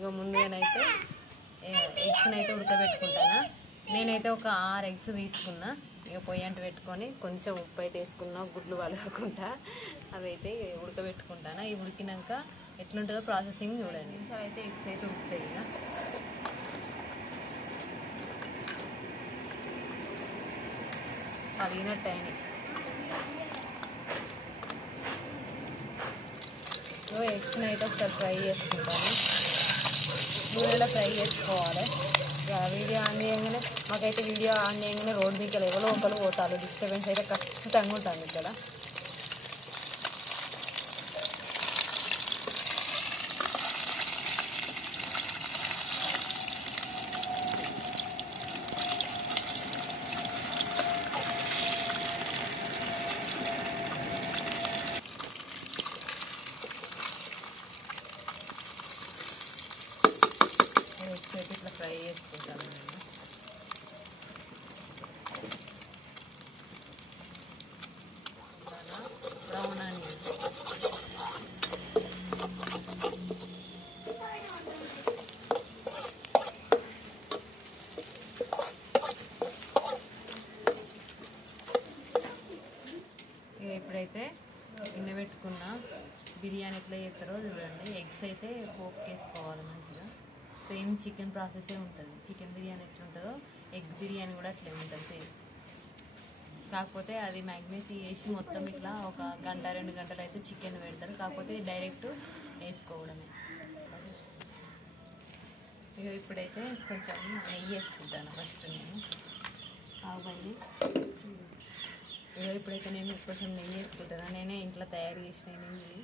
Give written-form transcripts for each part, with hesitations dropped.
ఇక ముందుగానైతే ఎగ్స్ని అయితే ఉడకబెట్టుకుంటాను. నేనైతే ఒక 6 ఎగ్స్ తీసుకున్నా. ఇక పొయ్యి అంటు పెట్టుకొని కొంచెం ఉప్పు అయితే వేసుకున్నా, గుడ్లు వలగకుండా అవి అయితే ఉడకబెట్టుకుంటాను. ఇవి ఉడికినాక ఎట్లుంటుందో ప్రాసెసింగ్ చూడండి. నిమిషాలు అయితే ఎగ్స్ అయితే ఉడుకుతాయి. ఇక పలిగినట్టు అయినాయి. ఎగ్స్ని అయితే ఒకసారి ఫ్రై చేసుకుంటాను. నూనెలో ఫ్రై చేసుకోవాలి. వీడియో ఆన్ చేయగానే మాకైతే వీడియో ఆన్ చేయగానే రోడ్ మీకు ఎవరో ఒకరు పోతారు. డిస్టర్బెన్స్ అయితే ఖచ్చితంగా ఉంటుంది ఇక్కడ. ఇట్లా ఫ్రై చేసుకుంటాను నేను. బ్రౌన్ ఆనియన్ ఇప్పుడైతే గిన్నె పెట్టుకున్న బిర్యానీ ఎట్లా చేస్తారో చూడండి. ఎగ్స్ అయితే పోపు వేసుకోవాలి మంచిగా. సేమ్ చికెన్ ప్రాసెసే ఉంటుంది. చికెన్ బిర్యానీ ఎట్లుంటుందో ఎగ్ బిర్యానీ కూడా అట్లే ఉంటుంది సేమ్. కాకపోతే అది మ్యాగ్నేట్ చేసి మొత్తం ఇట్లా ఒక గంట 2 గంటలు అయితే చికెన్ పెడతారు. కాకపోతే డైరెక్ట్ వేసుకోవడమే. ఇక ఇప్పుడైతే కొంచెం నెయ్యి వేసుకుంటాను ఫస్ట్ నేను. ఆవుబండి ఇక ఇప్పుడైతే నేను కొంచెం నెయ్యి వేసుకుంటాను. నేనే ఇంట్లో తయారు చేసిన నెయ్యి.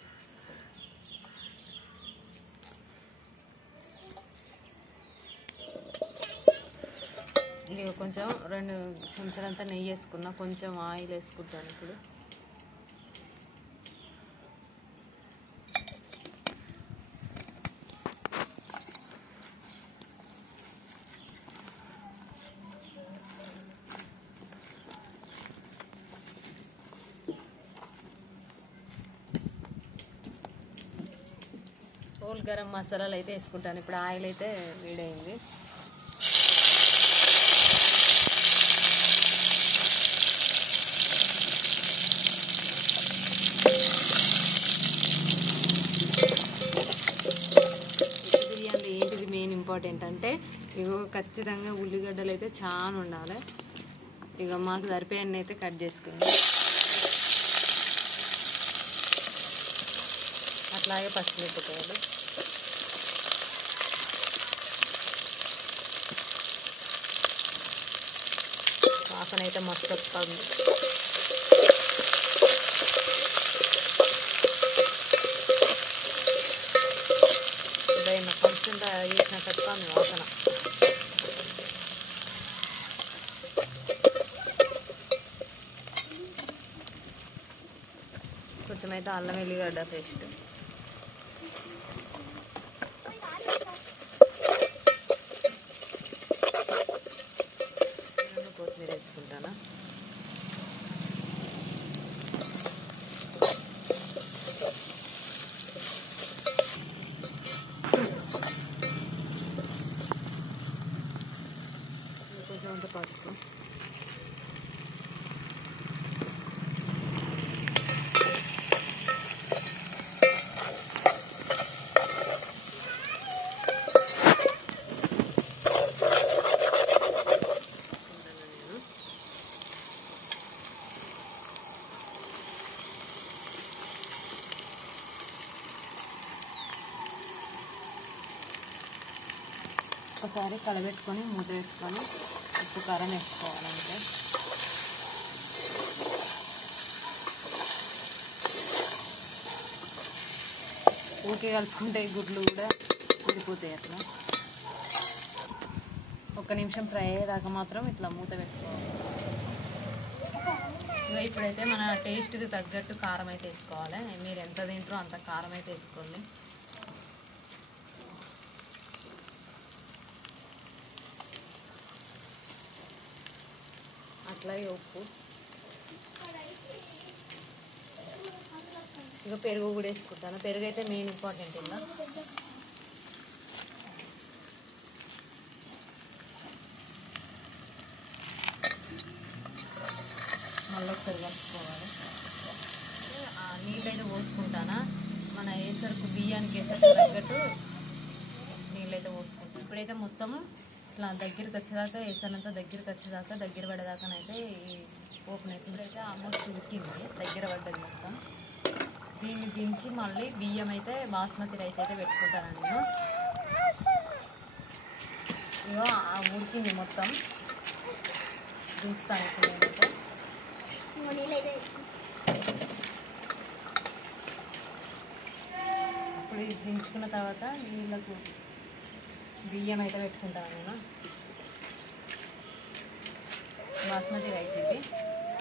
ఇక కొంచెం 2 చెంచాలంతా నెయ్యి వేసుకున్నా. కొంచెం ఆయిల్ వేసుకుంటాను ఇప్పుడు. హోల్ గరం మసాలాలు అయితే వేసుకుంటాను. ఇప్పుడు ఆయిల్ అయితే వేడైంది. బిర్యానీలో ఏంటిది మెయిన్ ఇంపార్టెంట్ అంటే ఇగో ఖచ్చితంగా ఉల్లిగడ్డలు అయితే చాలా ఉండాలి. ఇక మాకు సరిపోయాన్ని అయితే కట్ చేసుకుంది. అట్లాగే పచ్చిమిరపకాయలు, వాసన అయితే మస్తు వస్తుంది. కొంచెం వేసిన వస్తుంది వాసన. కొంచెం అయితే అల్లం వెల్లిగడ్డ పేస్ట్, కొత్తిమీర వేసుకుంటాను. కొంచెం అంత పసుపు, ఒకసారి కలబెట్టుకొని మూత వేసుకొని ఉప్పు కారం వేసుకోవాలంటే. ఊకే కలుపుకుంటే గుడ్లు కూడా ఉడిపోతాయి. అట్లా 1 నిమిషం ఫ్రై అయ్యేదాకా మాత్రం ఇట్లా మూత పెట్టుకోవాలి. ఇక ఇప్పుడైతే మన టేస్ట్కి తగ్గట్టు కారం అయితే వేసుకోవాలి. మీరు ఎంత తింటారో అంత కారం అయితే వేసుకోండి. అట్లాగే ఉప్పు, ఇక పెరుగు కూడా వేసుకుంటాను. పెరుగు అయితే మెయిన్ ఇంపార్టెంట్. ఇలా కేసరికి తగ్గట్టు నీళ్ళైతే పోసుకుంటాం. ఇప్పుడైతే మొత్తం ఇట్లా దగ్గరికి వచ్చేదాకా వేసానంతా దగ్గరికి వచ్చేదాకా దగ్గర పడేదాకానైతే ఈ పోపునైతే ఇప్పుడైతే ఆల్మోస్ట్ ఉడికింది, దగ్గర పడ్డది మొత్తం. దీన్ని దించి మళ్ళీ బియ్యం అయితే బాస్మతి రైస్ అయితే పెట్టుకుంటాను నేను. ఇగో ఉడికింది మొత్తం, దించుతాను ఇప్పుడు నేనైతే. ఇప్పుడు ఇది దించుకున్న తర్వాత నీళ్ళకు బియ్యం అయితే పెట్టుకుంటాను నేను. బాస్మతి రైస్ ఇది.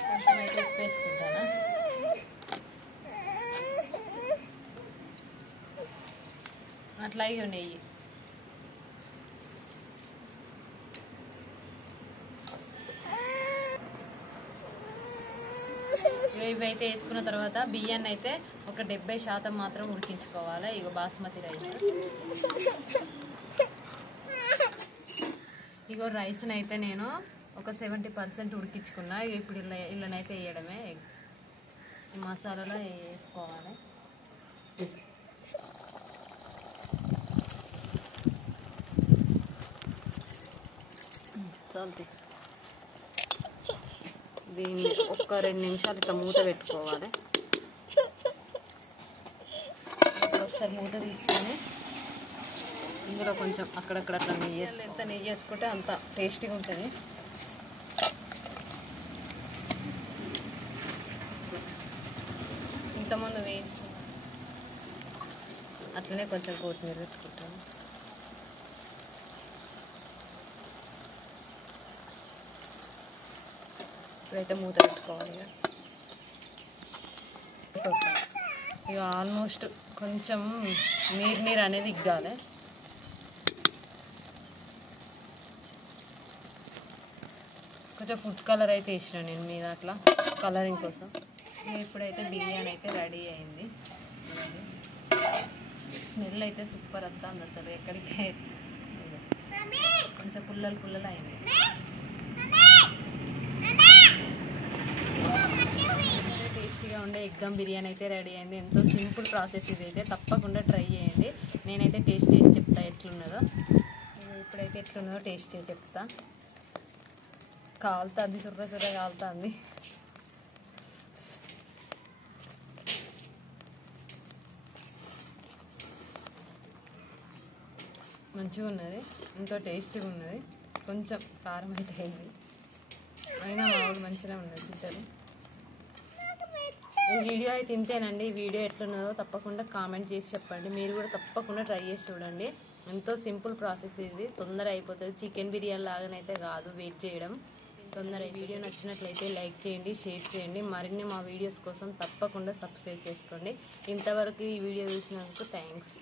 కొంచెం అయితే ఉప్పు వేసుకుంటాను. అట్లాగే నెయ్యి. ఇవైతే వేసుకున్న తర్వాత బియ్యాన్ని అయితే ఒక 70% మాత్రం ఉడికించుకోవాలి. ఇగో బాస్మతి రైస్. ఇగో రైస్ని అయితే నేను ఒక 70% ఉడికించుకున్నా. ఇప్పుడు ఇళ్ళనైతే వేయడమే. మసాలాలో వేసుకోవాలి. చాలు. దీన్ని ఒక్క 2 నిమిషాలు ఇట్లా మూత పెట్టుకోవాలి. ఇప్పుడు ఒకసారి మూత తీసుకొని ఇందులో కొంచెం అక్కడక్కడ అట్లా నెయ్యి ఎంత నెయ్యి వేసుకుంటే అంత టేస్టీగా ఉంటుంది. ఇంతకుముందు వేయించుకున్నాను, అట్లనే కొంచెం కొత్తిమీర పెట్టుకుంటాను. ఇప్పుడైతే మూత పెట్టుకోవాలి. ఇక ఆల్మోస్ట్ కొంచెం నీరు అనేది ఇగ్గాలి. కొంచెం ఫుడ్ కలర్ అయితే వేసిన నేను మీద అట్లా కలరింగ్ కోసం. ఇప్పుడైతే బిర్యానీ అయితే రెడీ అయింది. స్మెల్ అయితే సూపర్ వస్తుంది అసలు. ఎక్కడికి కొంచెం పుల్లలు అయింది. టేస్టీగా ఉండే ఎగ్ దమ్ బిర్యానీ అయితే రెడీ అయింది. ఎంతో సింపుల్ ప్రాసెస్ ఇది అయితే. తప్పకుండా ట్రై చేయండి. నేనైతే టేస్ట్ చేసి చెప్తా ఎట్లున్నదో. ఇప్పుడైతే ఎట్లున్నదో టేస్ట్ చేసి చెప్తా. కాలుతుంది, సుర్ర కాలుతుంది. మంచిగా ఉన్నది, ఎంతో టేస్టీగా ఉన్నది. కొంచెం కారం అయితే అయింది, అయినా మా వాళ్ళు మంచిగా ఉన్నది తింటారు. ఈ వీడియో అయితే ఇంతేనండి. ఈ వీడియో ఎట్లున్నదో తప్పకుండా కామెంట్ చేసి చెప్పండి. మీరు కూడా తప్పకుండా ట్రై చేసి చూడండి. ఎంతో సింపుల్ ప్రాసెస్ ఇది, తొందర అయిపోతుంది. చికెన్ బిర్యానీ లాగానైతే కాదు వెయిట్ చేయడం, తొందర. ఈ వీడియో నచ్చినట్లయితే లైక్ చేయండి, షేర్ చేయండి. మరిన్ని మా వీడియోస్ కోసం తప్పకుండా సబ్స్క్రైబ్ చేసుకోండి. ఇంతవరకు ఈ వీడియో చూసినందుకు థ్యాంక్స్.